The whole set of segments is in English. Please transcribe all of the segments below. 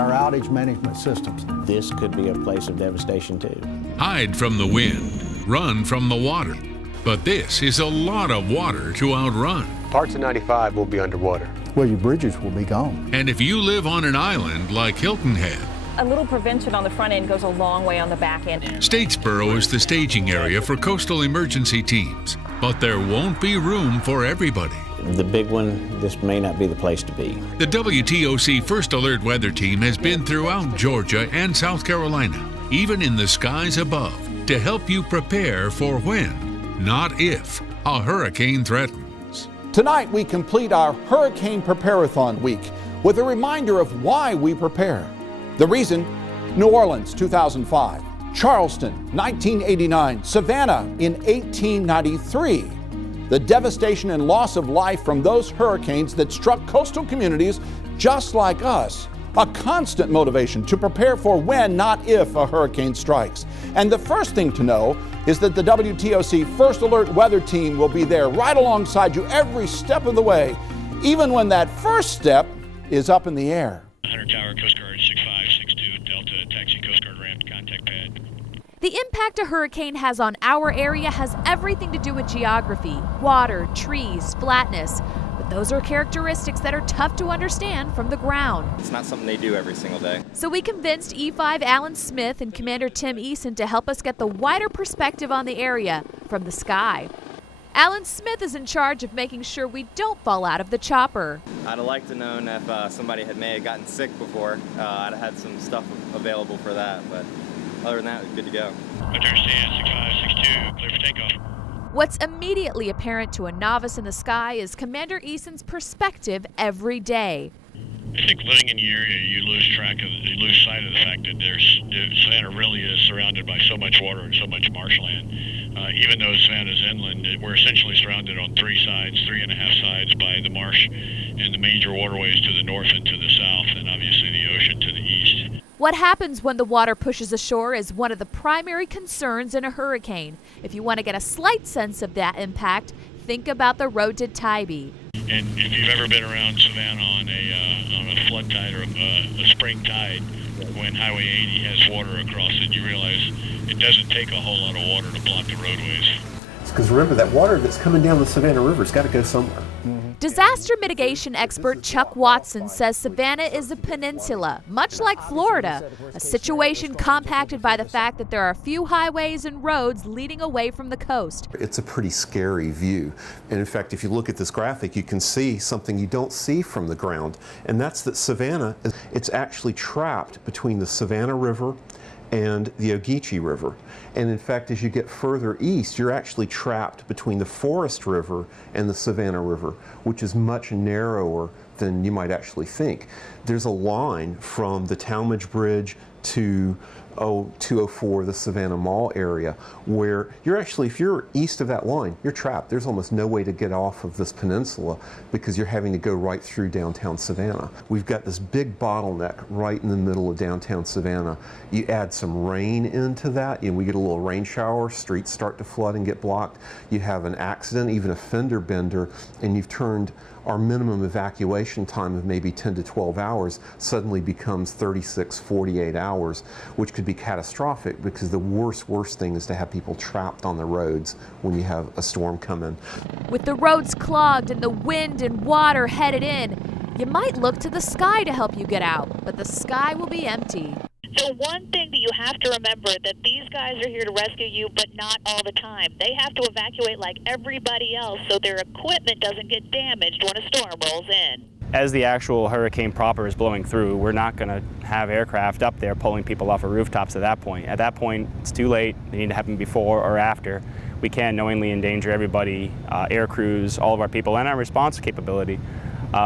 our outage management systems. This could be a place of devastation too. Hide from the wind, run from the water. But this is a lot of water to outrun. Parts of 95 will be underwater. Well, your bridges will be gone. And if you live on an island like Hilton Head, a little prevention on the front end goes a long way on the back end. Statesboro is the staging area for coastal emergency teams, but there won't be room for everybody. The big one, this may not be the place to be. The WTOC First Alert Weather Team has been throughout Georgia and South Carolina, even in the skies above, to help you prepare for when, not if, a hurricane threatens. Tonight we complete our Hurricane Preparathon Week with a reminder of why we prepare. The reason: New Orleans 2005, Charleston 1989, Savannah in 1893. The devastation and loss of life from those hurricanes that struck coastal communities just like us. A constant motivation to prepare for when, not if, a hurricane strikes. And the first thing to know is that the WTOC First Alert Weather Team will be there right alongside you every step of the way, even when that first step is up in the air. Hunter Tower, Coast Guard 6562, Delta, taxi Coast Guard ramp to contact pad. The impact a hurricane has on our area has everything to do with geography, water, trees, flatness. But those are characteristics that are tough to understand from the ground. It's not something they do every single day. So we convinced E5 Alan Smith and Commander Tim Eason to help us get the wider perspective on the area from the sky. Alan Smith is in charge of making sure we don't fall out of the chopper. I'd have liked to know if somebody may have gotten sick before. I'd have had some stuff available for that, but other than that, we're good to go. Understand, 6562, clear for takeoff. What's immediately apparent to a novice in the sky is Commander Eason's perspective every day. I think living in the area, you lose sight of the fact that Savannah really is surrounded by so much water and so much marshland. Even though Savannah's inland, we're essentially surrounded on 3.5 sides by the marsh and the major waterways to the north and to the south, and obviously the ocean to the east. What happens when the water pushes ashore is one of the primary concerns in a hurricane. If you want to get a slight sense of that impact, think about the road to Tybee. And if you've ever been around Savannah on a flood tide or a spring tide, when Highway 80 has water across it, you realize it doesn't take a whole lot of water to block the roadways. Because remember, that water that's coming down the Savannah River's got to go somewhere. Disaster mitigation expert Chuck Watson says Savannah is a peninsula, much like Florida, a situation compacted by the fact that there are few highways and roads leading away from the coast. It's a pretty scary view. And in fact, if you look at this graphic, you can see something you don't see from the ground, and that's that Savannah, it's actually trapped between the Savannah River and the Ogeechee River. And in fact, as you get further east, you're actually trapped between the Forest River and the Savannah River, which is much narrower than you might actually think. There's a line from the Talmadge Bridge to 204, the Savannah Mall area, where you're actually, if you're east of that line, you're trapped. There's almost no way to get off of this peninsula because you're having to go right through downtown Savannah. We've got this big bottleneck right in the middle of downtown Savannah. You add some rain into that, and we get a little rain shower, streets start to flood and get blocked. You have an accident, even a fender bender, and you've turned our minimum evacuation time of maybe 10 to 12 hours suddenly becomes 36, 48 hours, which could be catastrophic because the worst thing is to have people trapped on the roads when you have a storm coming. With the roads clogged and the wind and water headed in, you might look to the sky to help you get out, but the sky will be empty. So one thing that you have to remember, that these guys are here to rescue you, but not all the time. They have to evacuate like everybody else so their equipment doesn't get damaged when a storm rolls in. As the actual hurricane proper is blowing through, we're not going to have aircraft up there pulling people off of rooftops at that point. At that point, it's too late. They need to happen before or after. We can't knowingly endanger everybody, air crews, all of our people, and our response capability.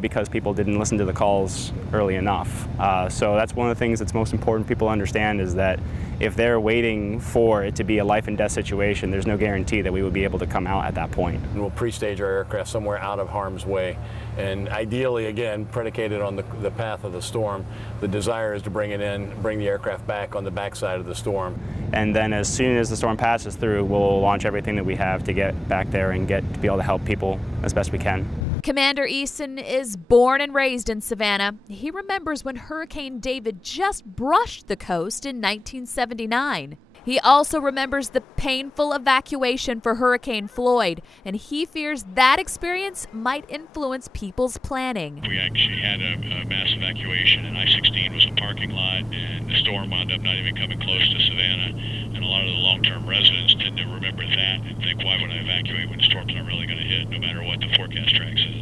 Because people didn't listen to the calls early enough. So that's one of the things that's most important people understand, is that if they're waiting for it to be a life and death situation, there's no guarantee that we would be able to come out at that point. And we'll pre-stage our aircraft somewhere out of harm's way. And ideally, again, predicated on the path of the storm, the desire is to bring the aircraft back on the backside of the storm. And then as soon as the storm passes through, we'll launch everything that we have to get back there and to be able to help people as best we can. Commander Eason is born and raised in Savannah. He remembers when Hurricane David just brushed the coast in 1979. He also remembers the painful evacuation for Hurricane Floyd, and he fears that experience might influence people's planning. We actually had a mass evacuation, and I-16 was a parking lot, and the storm wound up not even coming close to Savannah. And a lot of the long-term residents tend to remember that and think, why would I evacuate when the storm's not really going to hit, no matter what the forecast track says.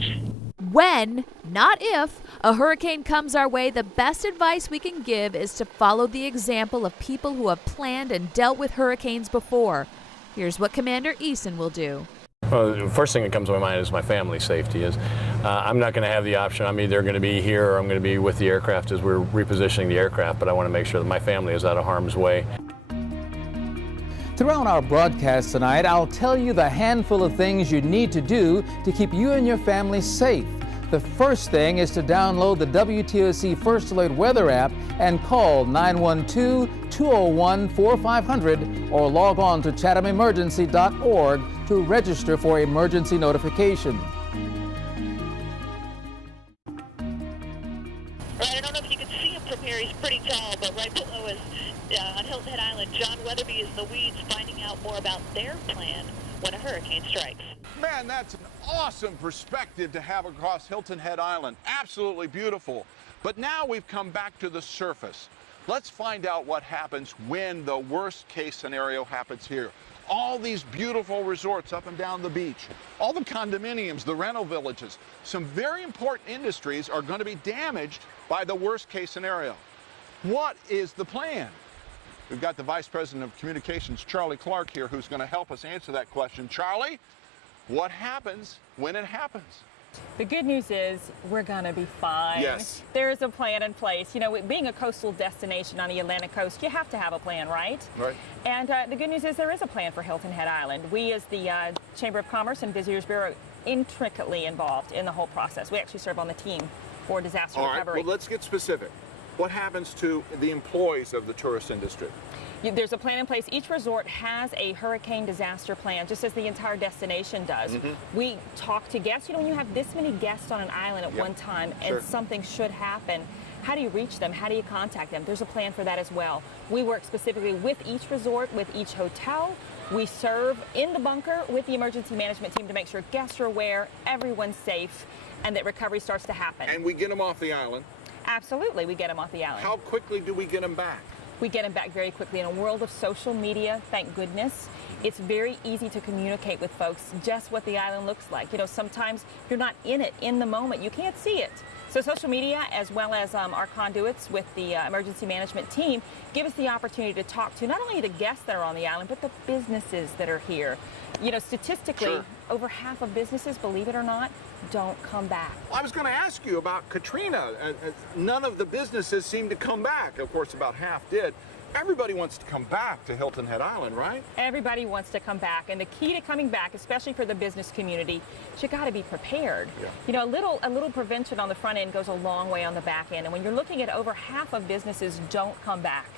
When, not if, a hurricane comes our way, the best advice we can give is to follow the example of people who have planned and dealt with hurricanes before. Here's what Commander Eason will do. Well, the first thing that comes to my mind is my family's safety. I'm not going to have the option. I'm either going to be here or I'm going to be with the aircraft as we're repositioning the aircraft, but I want to make sure that my family is out of harm's way. Throughout our broadcast tonight, I'll tell you the handful of things you need to do to keep you and your family safe. The first thing is to download the WTOC First Alert Weather app and call 912-201-4500 or log on to chathamemergency.org to register for emergency notification. Right, I don't know if you can see him from here. He's pretty tall, but right below us on Hilton Head Island, John Weatherby is in the weeds finding out more about their plan when a hurricane strikes. Man, that's an awesome perspective to have across Hilton Head Island. Absolutely beautiful. But now we've come back to the surface. Let's find out what happens when the worst case scenario happens here. All these beautiful resorts up and down the beach, all the condominiums, the rental villages, some very important industries are going to be damaged by the worst case scenario. What is the plan? We've got the Vice President of Communications, Charlie Clark, here, who's going to help us answer that question. Charlie, what happens when it happens? The good news is we're going to be fine. Yes. There's a plan in place. You know, being a coastal destination on the Atlantic coast, you have to have a plan, right? Right. And the good news is there is a plan for Hilton Head Island. We, as the Chamber of Commerce and Visitors Bureau, intricately involved in the whole process. We actually serve on the team for disaster recovery. All right, well, let's get specific. What happens to the employees of the tourist industry? There's a plan in place. Each resort has a hurricane disaster plan, just as the entire destination does. We talk to guests. You know, when you have this many guests on an island at one time and something should happen, how do you reach them? How do you contact them? There's a plan for that as well. We work specifically with each resort, with each hotel. We serve in the bunker with the emergency management team to make sure guests are aware, everyone's safe, and that recovery starts to happen. And we get them off the island. Absolutely, we get them off the island. How quickly do we get them back? We get them back very quickly. In a world of social media, thank goodness, it's very easy to communicate with folks just what the island looks like. You know, sometimes you're not in it in the moment. You can't see it. So social media, as well as our conduits with the emergency management team, give us the opportunity to talk to not only the guests that are on the island, but the businesses that are here. You know, statistically, over half of businesses, believe it or not, don't come back. Well, I was going to ask you about Katrina. None of the businesses seem to come back. Of course, about half did. Everybody wants to come back to Hilton Head Island, right? Everybody wants to come back, and the key to coming back, especially for the business community, is you got to be prepared. You know, a little prevention on the front end goes a long way on the back end, and when you're looking at over half of businesses don't come back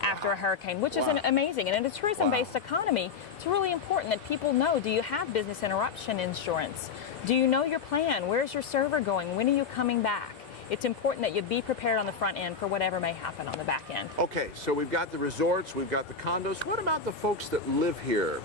after a hurricane, which is amazing. And in a tourism-based economy, it's really important that people know, do you have business interruption insurance? Do you know your plan? Where's your server going? When are you coming back? It's important that you be prepared on the front end for whatever may happen on the back end. Okay, so we've got the resorts, we've got the condos. What about the folks that live here?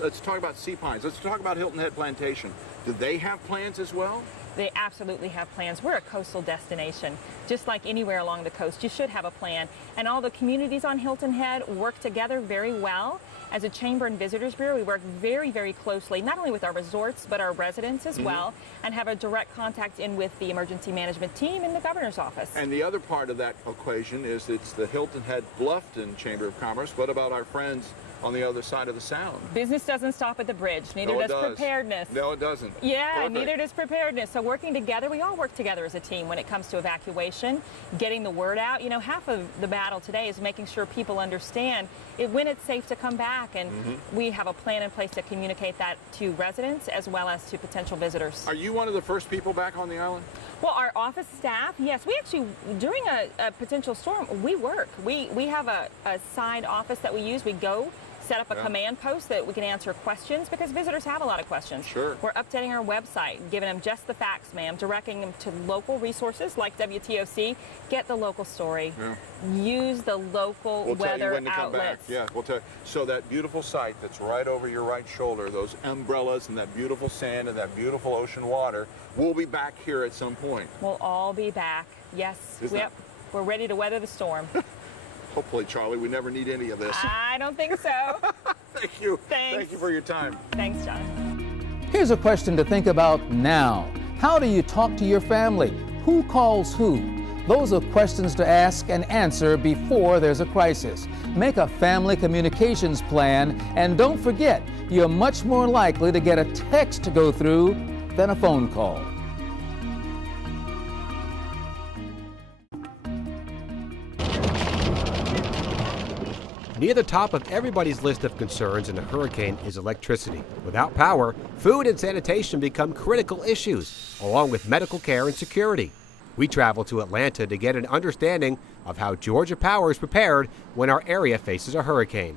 Let's talk about Sea Pines. Let's talk about Hilton Head Plantation. Do they have plans as well? They absolutely have plans. We're a coastal destination. Just like anywhere along the coast, you should have a plan. And all the communities on Hilton Head work together very well. As a Chamber and Visitors Bureau, we work very, very closely, not only with our resorts, but our residents as well, and have a direct contact in with the emergency management team in the governor's office. And the other part of that equation is it's the Hilton Head Bluffton Chamber of Commerce. What about our friends on the other side of the sound? Business doesn't stop at the bridge. Neither does preparedness. No, it doesn't. Yeah, neither does preparedness. So working together, we all work together as a team when it comes to evacuation, getting the word out. You know, half of the battle today is making sure people understand when it's safe to come back, and we have a plan in place to communicate that to residents as well as to potential visitors. Are you one of the first people back on the island? Well, our office staff, yes. We actually, during a potential storm, we work. We have a side office that we use. We go set up a command post that we can answer questions, because visitors have a lot of questions. Sure. We're updating our website, giving them just the facts, ma'am, directing them to local resources like WTOC. Get the local story. Yeah. Use the local We'll tell you weather when to come back. outlets. Yeah, we'll tell you. So that beautiful site that's right over your right shoulder, those umbrellas and that beautiful sand and that beautiful ocean water, we'll be back here at some point. We'll all be back. Yes. Yep. We're ready to weather the storm. Hopefully, Charlie, we never need any of this. I don't think so. Thank you. Thanks. Thank you for your time. Thanks, John. Here's a question to think about now. How do you talk to your family? Who calls who? Those are questions to ask and answer before there's a crisis. Make a family communications plan, and don't forget, you're much more likely to get a text to go through than a phone call. Near the top of everybody's list of concerns in a hurricane is electricity. Without power, food and sanitation become critical issues, along with medical care and security. We travel to Atlanta to get an understanding of how Georgia Power is prepared when our area faces a hurricane.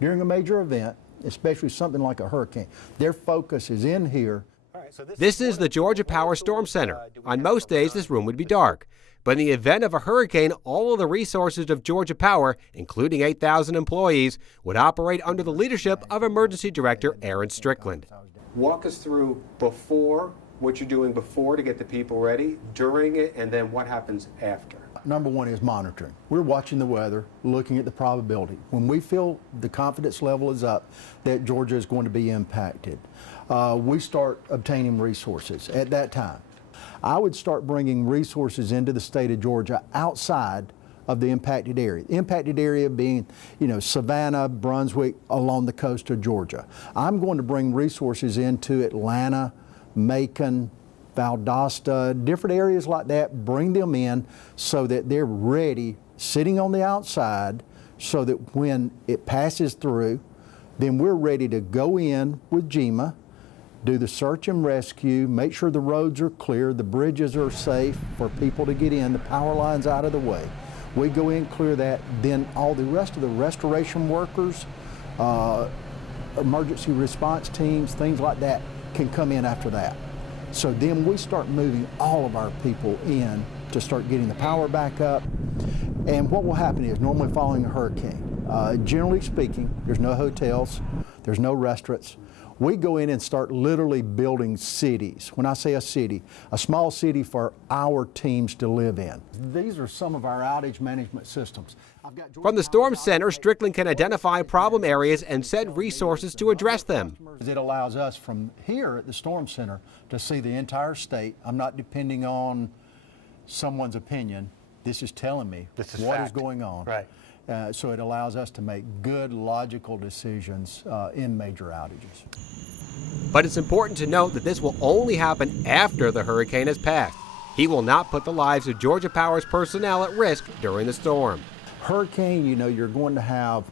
During a major event, especially something like a hurricane, their focus is in here. This is the Georgia Power Storm Center. On most days, this room would be dark. But in the event of a hurricane, all of the resources of Georgia Power, including 8,000 employees, would operate under the leadership of Emergency Director Aaron Strickland. Walk us through before, what you're doing before to get the people ready, during it, and then what happens after. Number one is monitoring. We're watching the weather, looking at the probability. When we feel the confidence level is up that Georgia is going to be impacted, we start obtaining resources at that time. I would start bringing resources into the state of Georgia outside of the impacted area. The impacted area being, Savannah, Brunswick, along the coast of Georgia. I'm going to bring resources into Atlanta, Macon, Valdosta, different areas like that, bring them in so that they're ready, sitting on the outside, so that when it passes through, then we're ready to go in with GEMA, do the search and rescue, make sure the roads are clear, the bridges are safe for people to get in, the power lines out of the way. We go in, clear that, then all the rest of the restoration workers, emergency response teams, things like that can come in after that. So then we start moving all of our people in to start getting the power back up. And what will happen is, normally following a hurricane, generally speaking, there's no hotels, there's no restaurants. We go in and start literally building cities. When I say a city, a small city for our teams to live in. These are some of our outage management systems. From the Storm Center, Strickland can identify problem areas and send resources to address them. It allows us from here at the Storm Center to see the entire state. I'm not depending on someone's opinion. This is telling me what is going on. Right. So it allows us to make good, logical decisions in major outages. But it's important to note that this will only happen after the hurricane has passed. He will not put the lives of Georgia Power's personnel at risk during the storm. Hurricane, you're going to have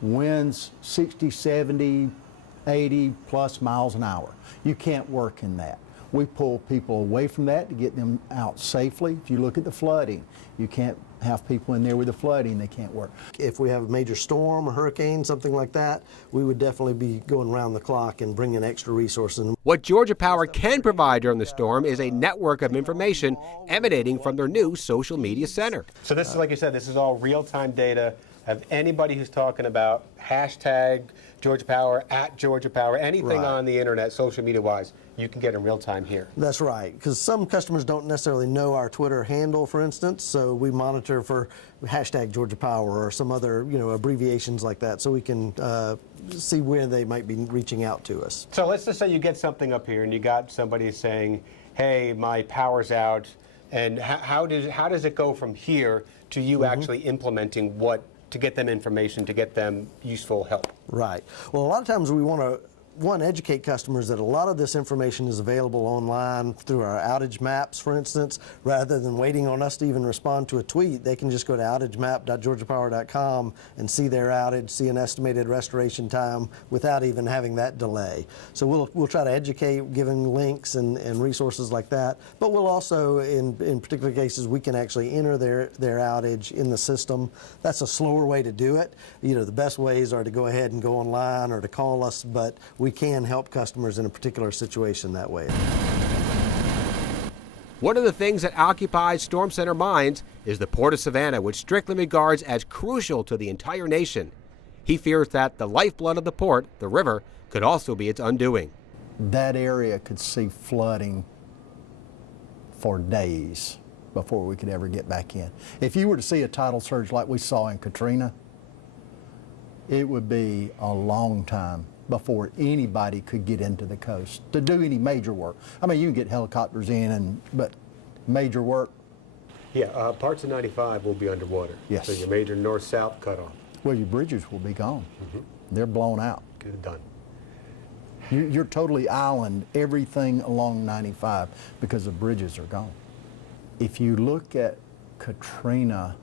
winds 60, 70, 80 plus miles an hour. You can't work in that. We pull people away from that to get them out safely. If you look at the flooding, you can't have people in there with the flooding, they can't work. If we have a major storm, a hurricane, something like that, we would definitely be going around the clock and bringing extra resources. What Georgia Power can provide during the storm is a network of information emanating from their new social media center. So this is, like you said, this is all real-time data of anybody who's talking about hashtag Georgia Power, at Georgia Power, anything on the internet, social media-wise, you can get in real time here. That's right, because some customers don't necessarily know our Twitter handle, for instance, so we monitor for hashtag Georgia Power or some other, abbreviations like that, so we can see where they might be reaching out to us. So let's just say you get something up here and you got somebody saying, hey, my power's out, and how does it go from here to you actually implementing to get them information, to get them useful help? Right. Well, a lot of times we want to one, educate customers that a lot of this information is available online through our outage maps, for instance. Rather than waiting on us to even respond to a tweet, they can just go to outagemap.georgiapower.com and see their outage, see an estimated restoration time without even having that delay. So we'll try to educate, giving links and resources like that. But we'll also, in particular cases, we can actually enter their outage in the system. That's a slower way to do it. You know, the best ways are to go ahead and go online or to call us, but we can help customers in a particular situation that way. One of the things that occupies Storm Center minds is the Port of Savannah, which Strickland regards as crucial to the entire nation. He fears that the lifeblood of the port, the river, could also be its undoing. That area could see flooding for days before we could ever get back in. If you were to see a tidal surge like we saw in Katrina, it would be a long time before anybody could get into the coast to do any major work. I mean, you can get helicopters in, but major work? Yeah, parts of 95 will be underwater. Yes. So your major north-south cutoff. Well, your bridges will be gone. They're blown out. Good, done. You're totally island, everything along 95, because the bridges are gone. If you look at Katrina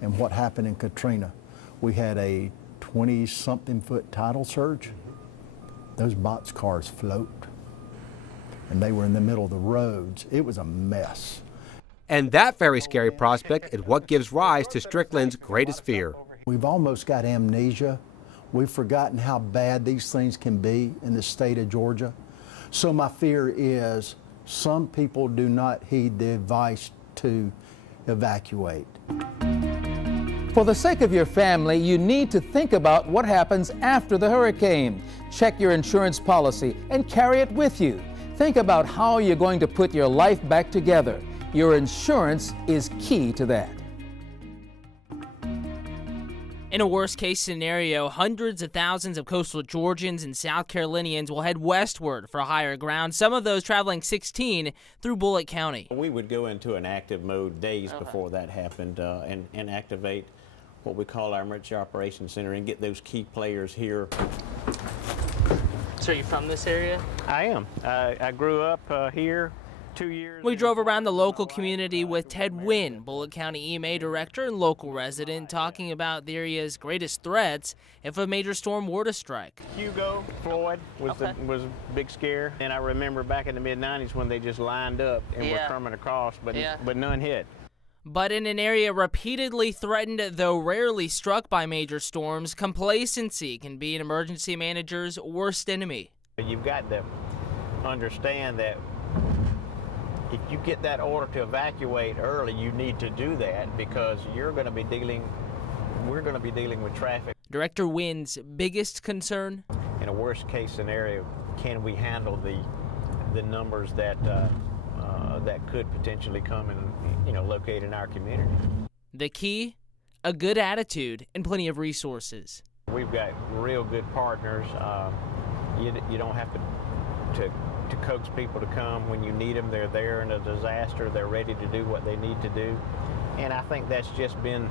and what happened in Katrina, we had a 20-something foot tidal surge. Those boxcars float, and they were in the middle of the roads. It was a mess. And that very scary prospect is what gives rise to Strickland's greatest fear. We've almost got amnesia. We've forgotten how bad these things can be in the state of Georgia. So my fear is some people do not heed the advice to evacuate. For the sake of your family, you need to think about what happens after the hurricane. Check your insurance policy and carry it with you. Think about how you're going to put your life back together. Your insurance is key to that. In a worst-case scenario, hundreds of thousands of coastal Georgians and South Carolinians will head westward for higher ground, some of those traveling 16 through Bullitt County. We would go into an active mode days before that happened and activate what we call our Emergency Operations Center and get those key players here. So are you from this area? I am. I grew up here. 2 years. We drove around the local community with Ted Wynn, Bullitt County EMA director and local resident, talking about the area's greatest threats if a major storm were to strike. Hugo, Floyd was a big scare, and I remember back in the mid-90s when they just lined up and were coming across, but none hit. But in an area repeatedly threatened, though rarely struck by major storms, complacency can be an emergency manager's worst enemy. You've got to understand that if you get that order to evacuate early, you need to do that because we're going to be dealing with traffic. Director Wynn's biggest concern? In a worst case scenario, can we handle the numbers that could potentially come and locate in our community? The key? A good attitude and plenty of resources. We've got real good partners. You don't have to coax people to come when you need them. They're there in a disaster. They're ready to do what they need to do. And I think that's just been,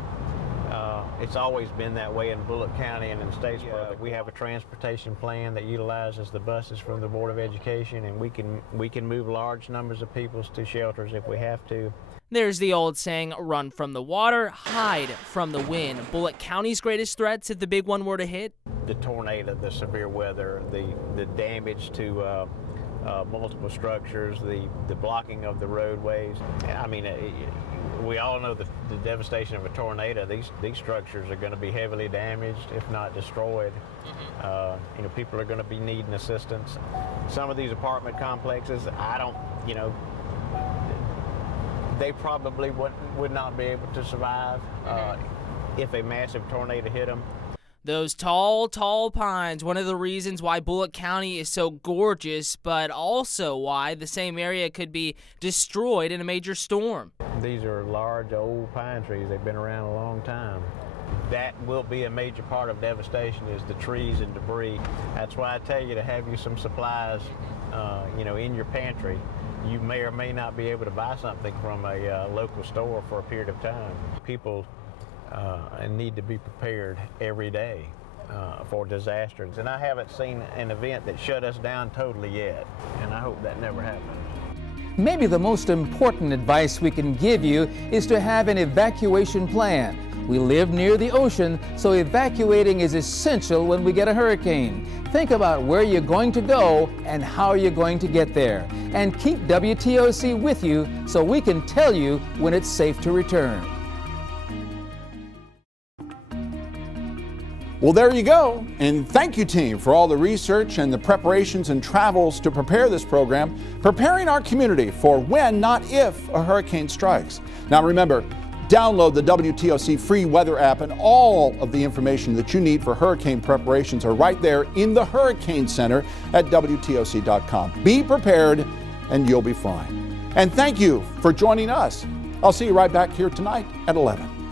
it's always been that way in Bullitt County and in Statesboro. We have a transportation plan that utilizes the buses from the Board of Education, and we can move large numbers of people to shelters if we have to. There's the old saying, run from the water, hide from the wind. Bullitt County's greatest threats if the big one were to hit? The tornado, the severe weather, the damage to multiple structures, the blocking of the roadways. I mean, we all know the devastation of a tornado. These structures are going to be heavily damaged, if not destroyed. People are going to be needing assistance. Some of these apartment complexes, they probably would not be able to survive if a massive tornado hit them. Those tall, tall pines, one of the reasons why Bullitt County is so gorgeous, but also why the same area could be destroyed in a major storm. These are large, old pine trees. They've been around a long time. That will be a major part of devastation is the trees and debris. That's why I tell you to have you some supplies, in your pantry. You may or may not be able to buy something from a local store for a period of time. People need to be prepared every day for disasters. And I haven't seen an event that shut us down totally yet, and I hope that never happens. Maybe the most important advice we can give you is to have an evacuation plan. We live near the ocean, so evacuating is essential when we get a hurricane. Think about where you're going to go and how you're going to get there. And keep WTOC with you so we can tell you when it's safe to return. Well, there you go. And thank you, team, for all the research and the preparations and travels to prepare this program, preparing our community for when, not if, a hurricane strikes. Now remember, download the WTOC free weather app, and all of the information that you need for hurricane preparations are right there in the Hurricane Center at WTOC.com. Be prepared and you'll be fine. And thank you for joining us. I'll see you right back here tonight at 11.